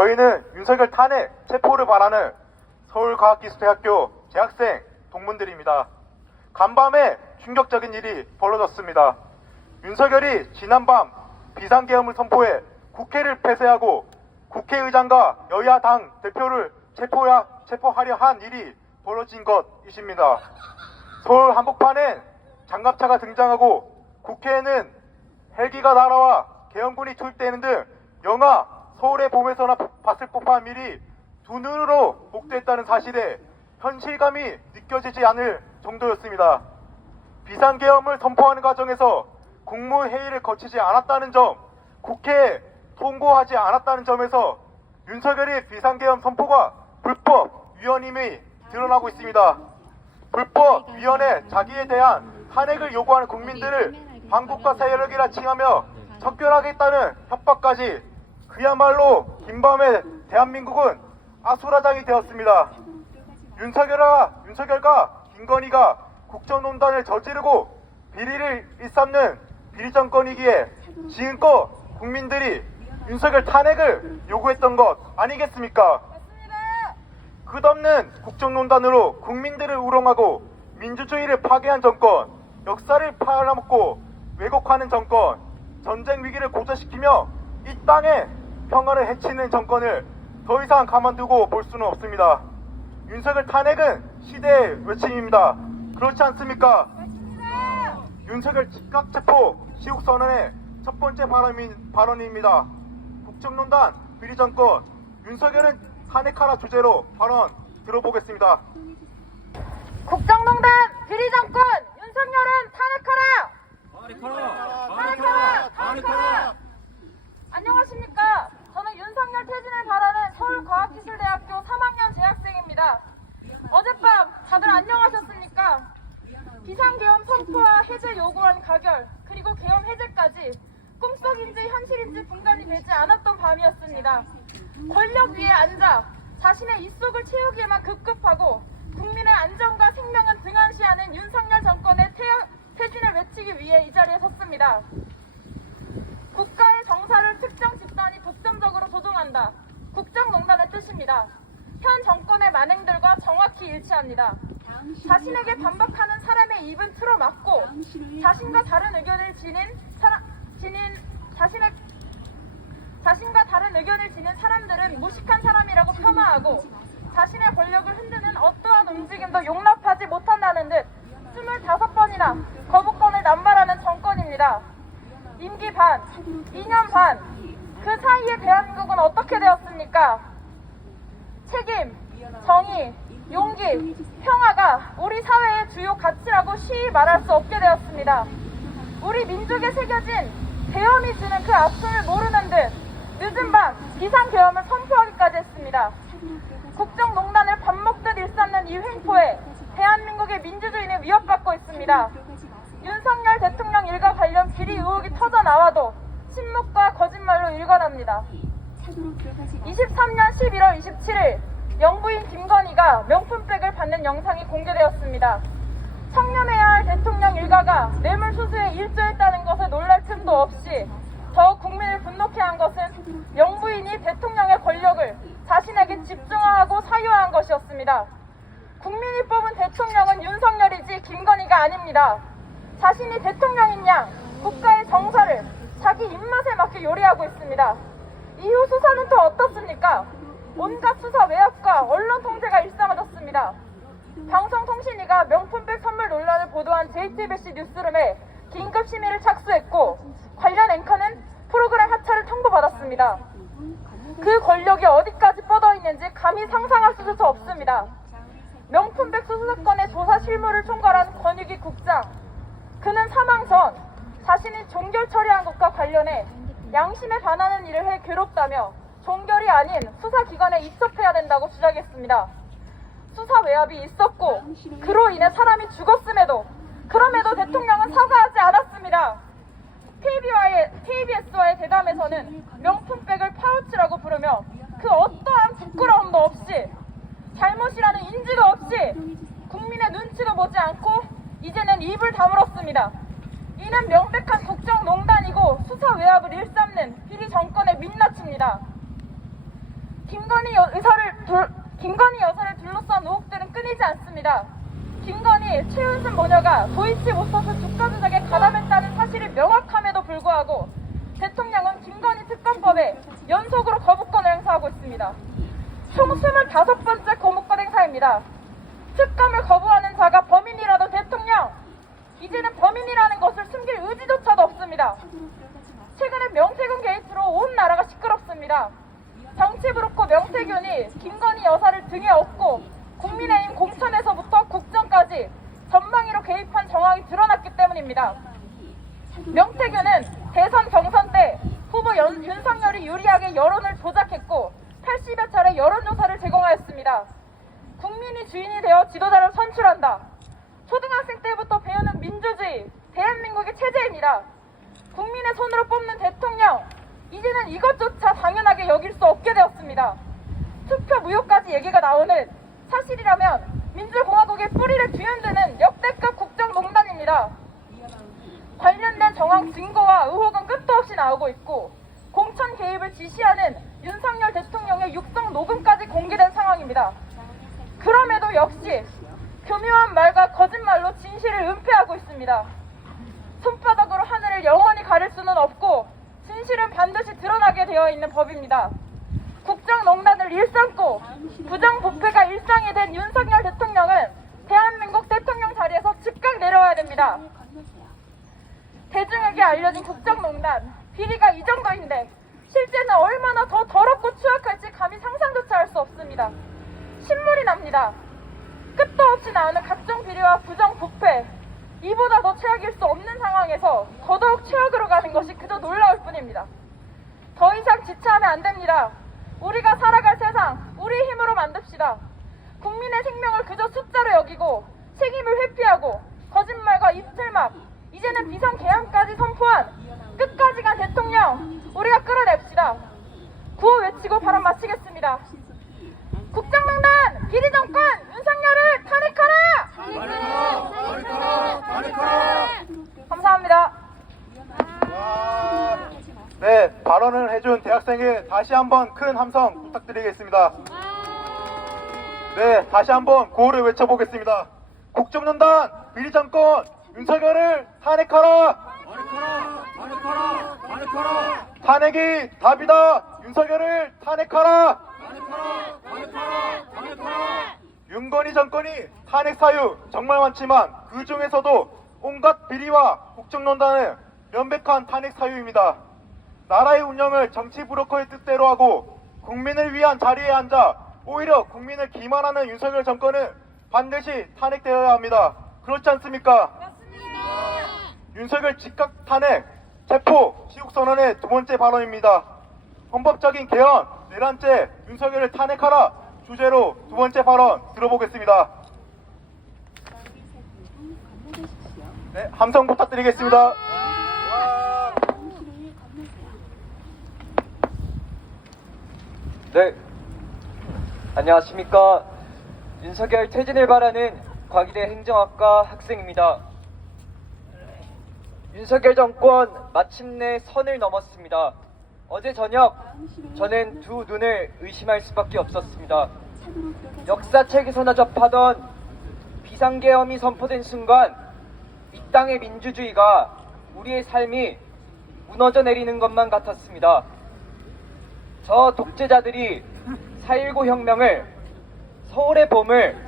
저희는 윤석열 탄핵 체포를 바라는 서울과학기술대학교 재학생 동문들입니다. 간밤에 충격적인 일이 벌어졌습니다. 윤석열이 지난밤 비상계엄을 선포해 국회를 폐쇄하고 국회의장과 여야 당 대표를 체포하려 한 일이 벌어진 것이십니다. 서울 한복판엔 장갑차가 등장하고 국회에는 헬기가 날아와 계엄군이 투입되는 등 영화 서울의 봄에서나 봤을 법한 일이 두 눈으로 목도했다는 사실에 현실감이 느껴지지 않을 정도였습니다. 비상계엄을 선포하는 과정에서 국무회의를 거치지 않았다는 점, 국회에 통고하지 않았다는 점에서 윤석열의 비상계엄 선포가 불법 위헌임이 드러나고 있습니다. 불법 위헌에 자기에 대한 탄핵을 요구하는 국민들을 반국가 세력이라 칭하며 척결하겠다는 협박까지, 그야말로 긴밤에 대한민국은 아수라장이 되었습니다. 윤석열과 김건희가 국정농단을 저지르고 비리를 일삼는 비리정권이기에 지금껏 국민들이 윤석열 탄핵을 요구했던 것 아니겠습니까? 끝없는 국정농단으로 국민들을 우롱하고 민주주의를 파괴한 정권, 역사를 팔아먹고 왜곡하는 정권, 전쟁 위기를 고조시키며 이 땅의 평화를 해치는 정권을 더 이상 가만두고 볼 수는 없습니다. 윤석열 탄핵은 시대의 외침입니다. 그렇지 않습니까? 윤석열 즉각 체포 시국 선언의 첫 번째 발언입니다. 국정농단 비리 정권 윤석열은 탄핵하라 주제로 발언 들어보겠습니다. 국정농단 비리 정권 윤석열은 탄핵하라! 안녕하십니까? 저는 윤석열 퇴진을 바라는 서울과학기술대학교 3학년 재학생입니다. 어젯밤 다들 안녕하셨습니까? 비상계엄 선포와 해제 요구안 가결, 그리고 계엄 해제까지 꿈속인지 현실인지 분간이 되지 않았던 밤이었습니다. 권력 위에 앉아 자신의 입속을 채우기에만 급급하고 국민의 안전과 생명은 등한시하는 윤석열 정권의 퇴진을 외치기 위해 이 자리에 섰습니다. 국가의 정사를 특정 집단이 독점적으로 조종한다. 국정농단의 뜻입니다. 현 정권의 만행들과 정확히 일치합니다. 자신에게 반박하는 사람의 입은 틀어막고 자신과 다른 의견을 지닌 사람들은 무식한 사람이라고 폄하하고 자신의 권력을 흔드는 어떠한 움직임도 용납하지 못한다는 듯 25번이나 거부권을 남발하는 정권입니다. 임기 반, 2년 반, 그 사이에 대한민국은 어떻게 되었습니까? 책임, 정의, 용기, 평화가 우리 사회의 주요 가치라고 쉬이 말할 수 없게 되었습니다. 우리 민족에 새겨진 계엄이 주는 그 아픔을 모르는 듯 늦은 밤 비상계엄을 선포하기까지 했습니다. 국정농단을 밥 먹듯 일삼는 이 횡포에 대한민국의 민주주의는 위협받고 있습니다. 윤석열 대통령 일가 관련 비리 의혹이 터져나와도 침묵과 거짓말로 일관합니다. 23년 11월 27일 영부인 김건희가 명품백을 받는 영상이 공개되었습니다. 청렴해야 할 대통령 일가가 뇌물수수에 일조했다는 것에 놀랄 틈도 없이 더 국민을 분노케 한 것은 영부인이 대통령의 권력을 자신에게 집중화하고 사유화한 것이었습니다. 국민이 뽑은 대통령은 윤석열이지 김건희가 아닙니다. 자신이 대통령인 양 국가의 정사를 자기 입맛에 맞게 요리하고 있습니다. 이후 수사는 또 어떻습니까? 온갖 수사 외압과 언론 통제가 일상화졌습니다. 방송통신위가 명품백 선물 논란을 보도한 JTBC 뉴스룸에 긴급 심의를 착수했고 관련 앵커는 프로그램 하차를 통보받았습니다. 그 권력이 어디까지 뻗어있는지 감히 상상할 수조차 없습니다. 명품백 수수 사건의 조사 실무를 총괄한 권익위 국장, 그는 사망 전 자신이 종결 처리한 것과 관련해 양심에 반하는 일을 해 괴롭다며 종결이 아닌 수사기관에 입첩해야 된다고 주장했습니다. 수사 외압이 있었고 그로 인해 사람이 죽었음에도 그럼에도 대통령은 사과하지 않았습니다. KBS와의 대담에서는 명품백을 파우치라고 부르며 그 어떠한 부끄러움도 없이 잘못이라는 인지도 없이 국민의 눈치도 보지 않고 이제는 입을 다물었습니다. 이는 명백한 국정농단이고 수사 외압을 일삼는 비리 정권의 민낯입니다. 김건희 여사를 둘러싼 의혹들은 끊이지 않습니다. 김건희, 최은순 모녀가 도이치모터스 주가 조작에 가담했다는 사실이 명확함에도 불구하고 대통령은 김건희 특검법에 연속으로 거부권을 행사하고 있습니다. 총 25번째 거부권 행사입니다. 특검을 거부하는 자가 범인이라도 대통령, 이제는 범인이라는 것을 숨길 의지조차도 없습니다. 최근에 명태균 게이트로 온 나라가 시끄럽습니다. 정치 브로커 명태균이 김건희 여사를 등에 업고 국민의힘 공천에서부터 국정까지 전방위로 개입한 정황이 드러났기 때문입니다. 명태균은 대선 경선 때 후보 윤석열이 유리하게 여론을 조작했고 80여 차례 여론조사를 제공하였습니다. 국민이 주인이 되어 지도자를 선출한다. 초등학생 때부터 배우는 민주주의, 대한민국의 체제입니다. 국민의 손으로 뽑는 대통령, 이제는 이것조차 당연하게 여길 수 없게 되었습니다. 투표 무효까지 얘기가 나오는, 사실이라면 민주공화국의 뿌리를 뒤흔드는 역대급 국정농단입니다. 관련된 정황 증거와 의혹은 끝도 없이 나오고 있고 공천 개입을 지시하는 윤석열 대통령의 육성 녹음까지 공개된 상황입니다. 그럼에도 역시 교묘한 말과 거짓말로 진실을 은폐하고 있습니다. 손바닥으로 하늘을 영원히 가릴 수는 없고 진실은 반드시 드러나게 되어 있는 법입니다. 국정농단을 일삼고 부정부패가 일상이 된 윤석열 대통령은 대한민국 대통령 자리에서 즉각 내려와야 됩니다. 대중에게 알려진 국정농단, 비리가 이 정도인데 실제는 얼마나 더 더럽고 추악할지 감히 상상조차 할 수 없습니다. 신물이 납니다. 끝도 없이 나오는 각종 비리와 부정부패, 이보다 더 최악일 수 없는 상황에서 더더욱 최악으로 가는 것이 그저 놀라울 뿐입니다. 더 이상 지체하면 안 됩니다. 우리가 살아갈 세상, 우리 힘으로 만듭시다. 국민의 생명을 그저 숫자로 여기고 책임을 회피하고 거짓말과 입틀막, 이제는 비상계엄까지 선포한 끝까지 간 대통령, 우리가 끌어냅시다. 구호 외치고 발언 마치겠습니다. 국정농단, 비리정권, 윤석열을 탄핵하라! 감사합니다. 네, 발언을 해준 대학생에 다시 한번 큰 함성 부탁드리겠습니다. 네, 다시 한번 구호를 외쳐보겠습니다. 국정농단, 비리정권, 윤석열을 탄핵하라! 탄핵이 답이다! 윤석열을 탄핵하라! 윤건희 정권이 탄핵 사유 정말 많지만 그 중에서도 온갖 비리와 국정농단은 명백한 탄핵 사유입니다. 나라의 운영을 정치 브로커의 뜻대로 하고 국민을 위한 자리에 앉아 오히려 국민을 기만하는 윤석열 정권은 반드시 탄핵되어야 합니다. 그렇지 않습니까? 윤석열 즉각 탄핵, 체포, 시국선언의 두 번째 발언입니다. 헌법적인 개헌, 내란죄, 윤석열을 탄핵하라 주제로 두 번째 발언 들어보겠습니다. 네, 함성 부탁드리겠습니다. 네, 안녕하십니까. 윤석열 퇴진을 바라는 과기대 행정학과 학생입니다. 윤석열 정권 마침내 선을 넘었습니다. 어제 저녁 저는 두 눈을 의심할 수밖에 없었습니다. 역사책에서나 접하던 비상계엄이 선포된 순간 이 땅의 민주주의가, 우리의 삶이 무너져 내리는 것만 같았습니다. 저 독재자들이 4.19 혁명을, 서울의 봄을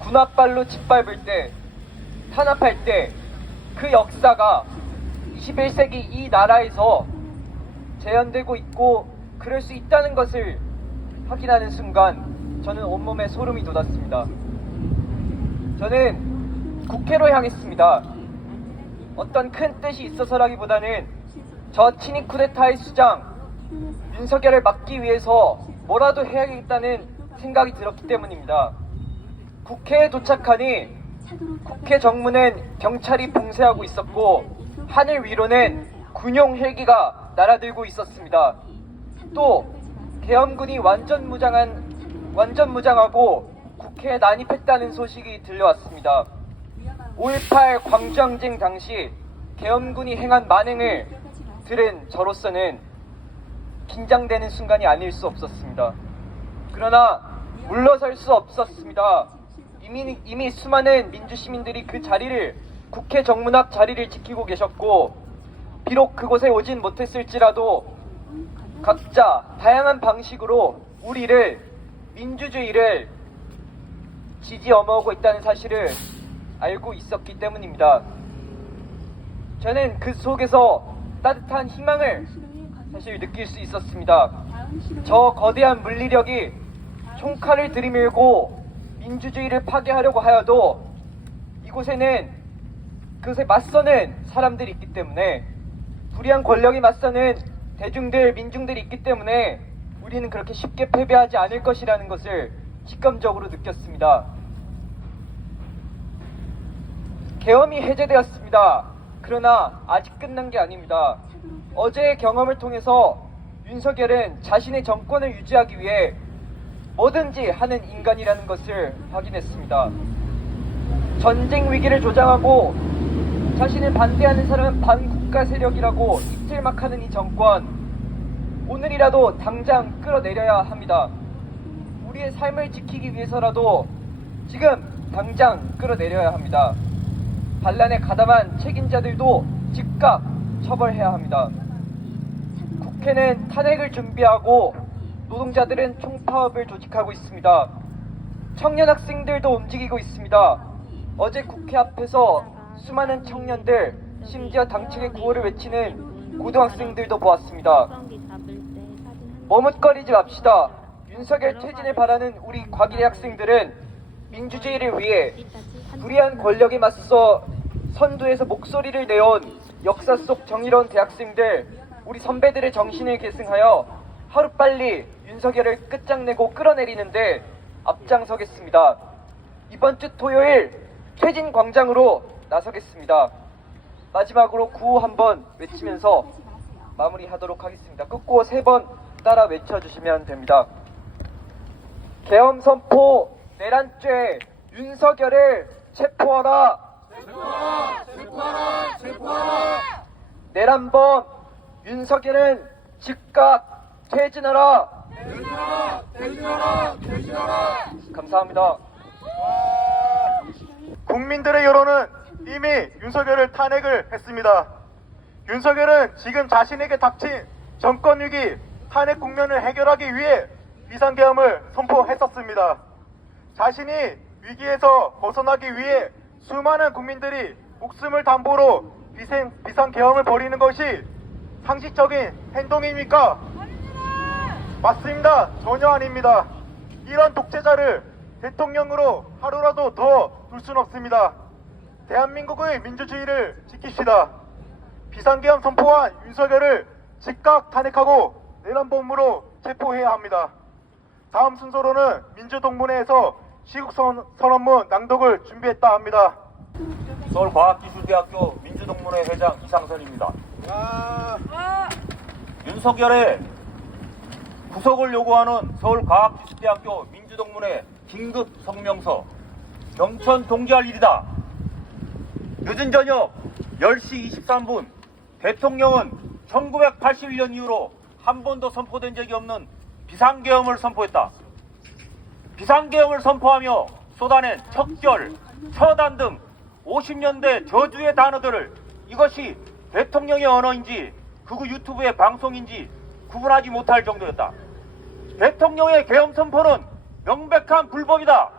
군합발로 짓밟을 때, 탄압할 때 그 역사가 21세기 이 나라에서 재현되고 있고 그럴 수 있다는 것을 확인하는 순간 저는 온몸에 소름이 돋았습니다. 저는 국회로 향했습니다. 어떤 큰 뜻이 있어서라기보다는 저 친위 쿠데타의 수장 윤석열을 막기 위해서 뭐라도 해야겠다는 생각이 들었기 때문입니다. 국회에 도착하니 국회 정문엔 경찰이 봉쇄하고 있었고 하늘 위로는 군용 헬기가 날아들고 있었습니다. 또 계엄군이 완전 무장하고 국회에 난입했다는 소식이 들려왔습니다. 5.18 광주항쟁 당시 계엄군이 행한 만행을 들은 저로서는 긴장되는 순간이 아닐 수 없었습니다. 그러나 물러설 수 없었습니다. 이미 수많은 민주시민들이 그 자리를, 국회 정문 앞 자리를 지키고 계셨고, 비록 그곳에 오진 못했을지라도 각자 다양한 방식으로 우리를, 민주주의를 지지 엄호하고 있다는 사실을 알고 있었기 때문입니다. 저는 그 속에서 따뜻한 희망을 사실 느낄 수 있었습니다. 저 거대한 물리력이 총칼을 들이밀고 민주주의를 파괴하려고 하여도 이곳에는 그것에 맞서는 사람들이 있기 때문에, 불의한 권력이 맞서는 대중들, 민중들이 있기 때문에 우리는 그렇게 쉽게 패배하지 않을 것이라는 것을 직감적으로 느꼈습니다. 계엄이 해제되었습니다. 그러나 아직 끝난 게 아닙니다. 어제의 경험을 통해서 윤석열은 자신의 정권을 유지하기 위해 뭐든지 하는 인간이라는 것을 확인했습니다. 전쟁 위기를 조장하고 자신을 반대하는 사람은 반국가 세력이라고 이틀막하는 이 정권, 오늘이라도 당장 끌어내려야 합니다. 우리의 삶을 지키기 위해서라도 지금 당장 끌어내려야 합니다. 반란에 가담한 책임자들도 즉각 처벌해야 합니다. 국회는 탄핵을 준비하고 노동자들은 총파업을 조직하고 있습니다. 청년 학생들도 움직이고 있습니다. 어제 국회 앞에서 수많은 청년들, 심지어 당책의 구호를 외치는 고등학생들도 보았습니다. 머뭇거리지 맙시다. 윤석열 퇴진을 바라는 우리 과기대 학생들은 민주주의를 위해 불의한 권력에 맞서 선두에서 목소리를 내온 역사 속 정의로운 대학생들, 우리 선배들의 정신을 계승하여 하루빨리 윤석열을 끝장내고 끌어내리는데 앞장서겠습니다. 이번 주 토요일 퇴진 광장으로 나서겠습니다. 마지막으로 구호 한번 외치면서 마무리하도록 하겠습니다. 끝구호 3번 따라 외쳐주시면 됩니다. 계엄 선포, 내란죄, 윤석열을 체포하라. 체포하라! 체포하라! 체포하라! 내란범, 윤석열은 즉각 퇴진하라. 퇴진하라! 퇴진하라! 퇴진하라! 감사합니다. 국민들의 여론은 이미 윤석열을 탄핵을 했습니다. 윤석열은 지금 자신에게 닥친 정권 위기, 탄핵 국면을 해결하기 위해 비상계엄을 선포했었습니다. 자신이 위기에서 벗어나기 위해 수많은 국민들이 목숨을 담보로 비상계엄을 벌이는 것이 상식적인 행동입니까? 맞습니다. 전혀 아닙니다. 이런 독재자를 대통령으로 하루라도 더 둘 수는 없습니다. 대한민국의 민주주의를 지킵시다. 비상계엄 선포한 윤석열을 즉각 탄핵하고 내란범으로 체포해야 합니다. 다음 순서로는 민주동문회에서 시국선언문 낭독을 준비했다 합니다. 서울과학기술대학교 민주동문회 회장 이상선입니다. 윤석열의 구속을 요구하는 서울과학기술대학교 민주동문회 긴급 성명서 경천 동지할 일이다. 늦은 저녁 10시 23분 대통령은 1981년 이후로 한 번도 선포된 적이 없는 비상계엄을 선포했다. 비상계엄을 선포하며 쏟아낸 척결, 처단 등 50년대 저주의 단어들을 이것이 대통령의 언어인지 극우 유튜브의 방송인지 구분하지 못할 정도였다. 대통령의 계엄 선포는 명백한 불법이다.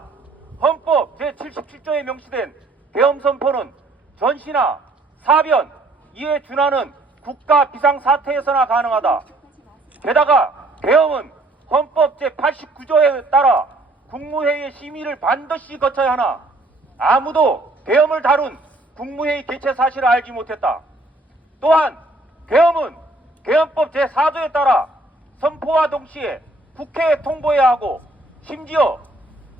헌법 제77조에 명시된 계엄 선포는 전시나 사변, 이에 준하는 국가 비상사태에서나 가능하다. 게다가 계엄은 헌법 제89조에 따라 국무회의의 심의를 반드시 거쳐야 하나 아무도 계엄을 다룬 국무회의 개최 사실을 알지 못했다. 또한 계엄은 계엄법 제4조에 따라 선포와 동시에 국회에 통보해야 하고 심지어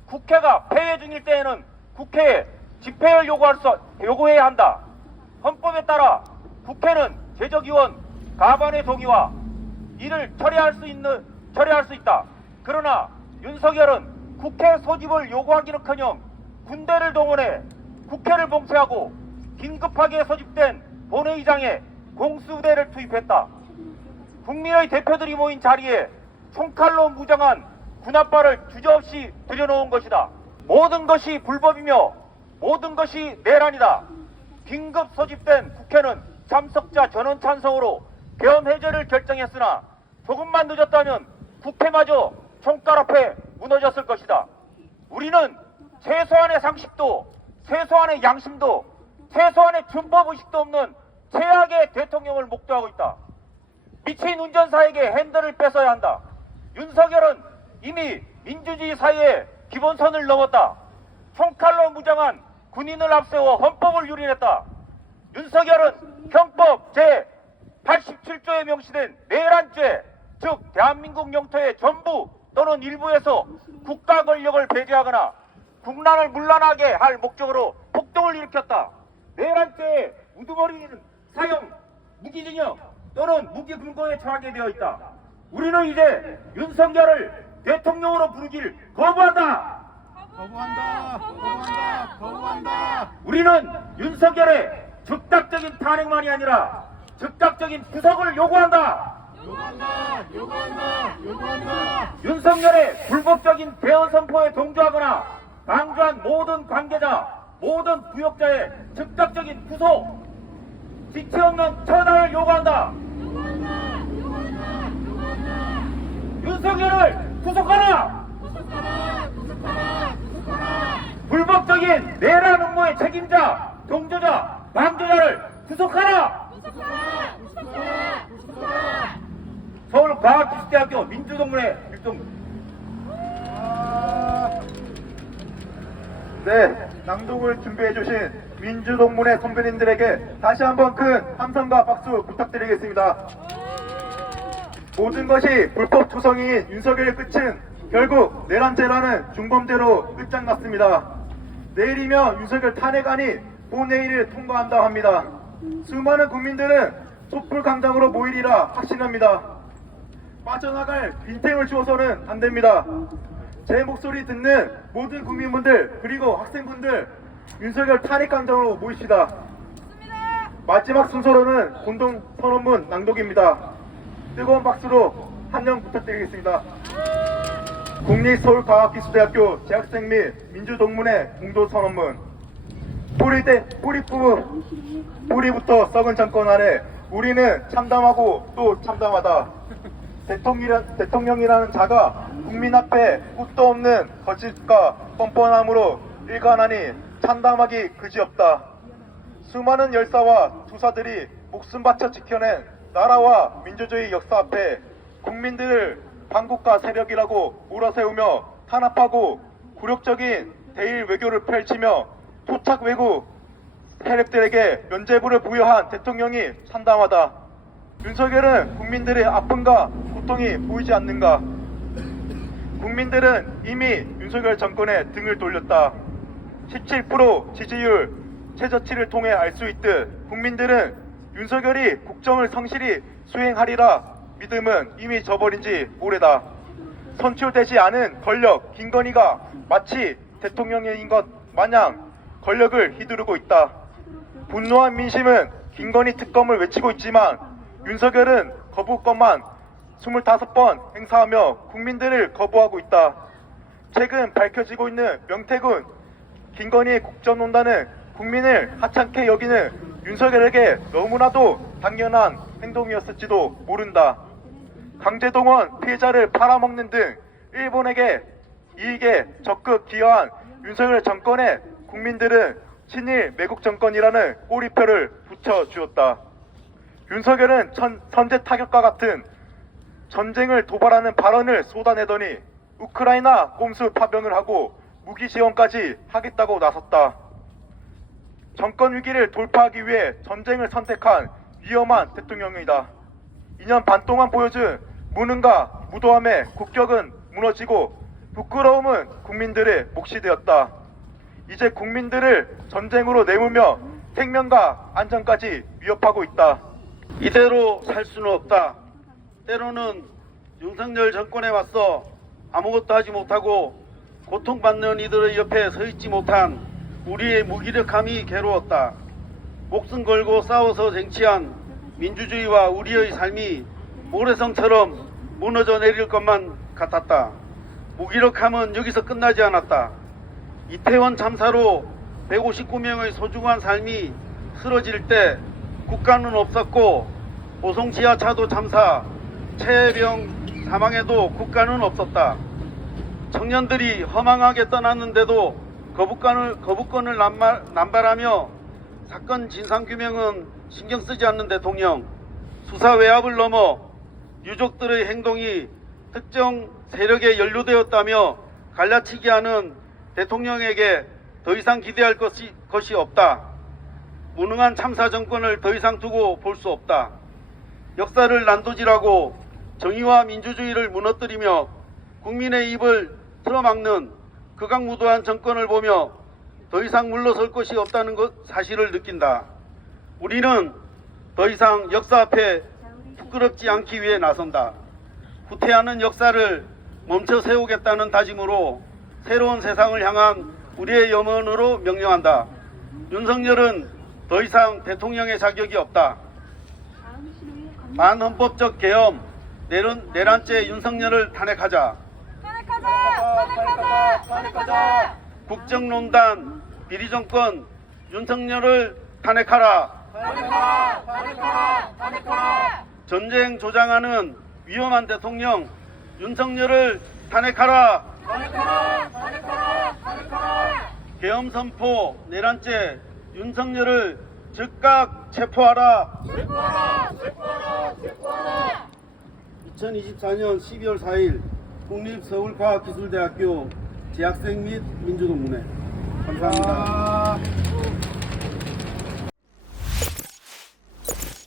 국회가 폐회 중일 때에는 국회에 집회를 요구해야 한다. 헌법에 따라 국회는 제적위원 가반의 동의와 이를 처리할 수 있다. 그러나 윤석열은 국회 소집을 요구하기는커녕 군대를 동원해 국회를 봉쇄하고 긴급하게 소집된 본회의장에 공수부대를 투입했다. 국민의 대표들이 모인 자리에 총칼로 무장한 군합발을 주저없이 들여놓은 것이다. 모든 것이 불법이며 모든 것이 내란이다. 긴급 소집된 국회는 참석자 전원 찬성으로 계엄 해제를 결정했으나 조금만 늦었다면 국회마저 총칼 앞에 무너졌을 것이다. 우리는 최소한의 상식도 최소한의 양심도 최소한의 준법의식도 없는 최악의 대통령을 목도하고 있다. 미친 운전사에게 핸들을 뺏어야 한다. 윤석열은 이미 민주주의 사회의 기본선을 넘었다. 총칼로 무장한 군인을 앞세워 헌법을 유린했다. 윤석열은 형법 제87조에 명시된 내란죄, 즉 대한민국 영토의 전부 또는 일부에서 국가 권력을 배제하거나 국난을 문란하게 할 목적으로 폭동을 일으켰다. 내란죄의 우두머리는 사형, 무기징역 또는 무기불구에 처하게 되어 있다. 우리는 이제 윤석열을 대통령으로 부르길 거부한다. 거부한다. 우리는 윤석열의 즉각적인 탄핵만이 아니라 즉각적인 구속을 요구한다. 윤석열의 불법적인 대언 선포에 동조하거나 방조한 모든 관계자, 모든 부역자의 즉각적인 구속, 지체 없는 처단을 요구한다. 윤석열을 구속하라. 불법적인 내란 음모의 책임자, 동조자, 방조자를 구속하라. 서울과학기술대학교 민주동문회 일동. 네, 낭독을 준비해주신 민주동문회 선배님들에게 다시 한번 큰 함성과 박수 부탁드리겠습니다. 모든 것이 불법 투성이인 윤석열의 끝은 결국 내란죄라는 중범죄로 끝장났습니다. 내일이면 윤석열 탄핵안이 본회의를 통과한다 합니다. 수많은 국민들은 촛불광장으로 모이리라 확신합니다. 빠져나갈 빈틈을 주어서는 안 됩니다. 제 목소리 듣는 모든 국민분들 그리고 학생분들 윤석열 탄핵광장으로 모이시다. 마지막 순서로는 공동선언문 낭독입니다. 뜨거운 박수로 한영 부탁드리겠습니다. 국립서울과학기술대학교 재학생 및 민주동문회 공동선언문. 뿌리부터 썩은 정권 아래 우리는 참담하고 또 참담하다. 대통령이라는 자가 국민 앞에 끝도 없는 거짓과 뻔뻔함으로 일관하니 참담하기 그지없다. 수많은 열사와 투사들이 목숨 바쳐 지켜낸 나라와 민주주의 역사 앞에 국민들을 반국가 세력이라고 몰아세우며 탄압하고 굴욕적인 대일 외교를 펼치며 토착 외국 세력들에게 면죄부를 부여한 대통령이 참담하다. 윤석열은 국민들의 아픔과 고통이 보이지 않는가? 국민들은 이미 윤석열 정권에 등을 돌렸다. 17% 지지율 최저치를 통해 알 수 있듯 국민들은 윤석열이 국정을 성실히 수행하리라 믿음은 이미 저버린 지 오래다. 선출되지 않은 권력 김건희가 마치 대통령인 것 마냥 권력을 휘두르고 있다. 분노한 민심은 김건희 특검을 외치고 있지만 윤석열은 거부권만 25번 행사하며 국민들을 거부하고 있다. 최근 밝혀지고 있는 명태균, 김건희 국정농단은 국민을 하찮게 여기는 윤석열에게 너무나도 당연한 행동이었을지도 모른다. 강제동원 피해자를 팔아먹는 등 일본에게 이익에 적극 기여한 윤석열 정권에 국민들은 친일 매국 정권이라는 꼬리표를 붙여주었다. 윤석열은 선제 타격과 같은 전쟁을 도발하는 발언을 쏟아내더니 우크라이나 꼼수 파병을 하고 무기 지원까지 하겠다고 나섰다. 정권 위기를 돌파하기 위해 전쟁을 선택한 위험한 대통령이다. 2년 반 동안 보여준 무능과 무도함의 국격은 무너지고 부끄러움은 국민들의 몫이 되었다. 이제 국민들을 전쟁으로 내몰며 생명과 안전까지 위협하고 있다. 이대로 살 수는 없다. 때로는 윤석열 정권에 맞서 아무것도 하지 못하고 고통받는 이들의 옆에 서 있지 못한 우리의 무기력함이 괴로웠다. 목숨 걸고 싸워서 쟁취한 민주주의와 우리의 삶이 모래성처럼 무너져 내릴 것만 같았다. 무기력함은 여기서 끝나지 않았다. 이태원 참사로 159명의 소중한 삶이 쓰러질 때 국가는 없었고, 오송 지하차도 참사 최혜병 사망에도 국가는 없었다. 청년들이 허망하게 떠났는데도 거부권을 남발하며 사건 진상규명은 신경 쓰지 않는 대통령, 수사 외압을 넘어 유족들의 행동이 특정 세력에 연루되었다며 갈라치기 하는 대통령에게 더 이상 기대할 것이 없다. 무능한 참사 정권을 더 이상 두고 볼 수 없다. 역사를 난도질하고 정의와 민주주의를 무너뜨리며 국민의 입을 틀어막는 극악무도한 정권을 보며 더 이상 물러설 것이 없다는 사실을 느낀다. 우리는 더 이상 역사 앞에 부끄럽지 않기 위해 나선다. 후퇴하는 역사를 멈춰 세우겠다는 다짐으로 새로운 세상을 향한 우리의 염원으로 명령한다. 윤석열은 더 이상 대통령의 자격이 없다. 반헌법적 계엄, 내란죄 윤석열을 탄핵하자. 탄핵하자! 국정농단, 비리정권 윤석열을 탄핵하라. 전쟁 조장하는 위험한 대통령 윤석열을 탄핵하라. 계엄 선포, 내란죄 윤석열을 즉각 체포하라. 2024년 12월 4일 국립서울과학기술대학교 재학생 및 민주동문회. 감사합니다.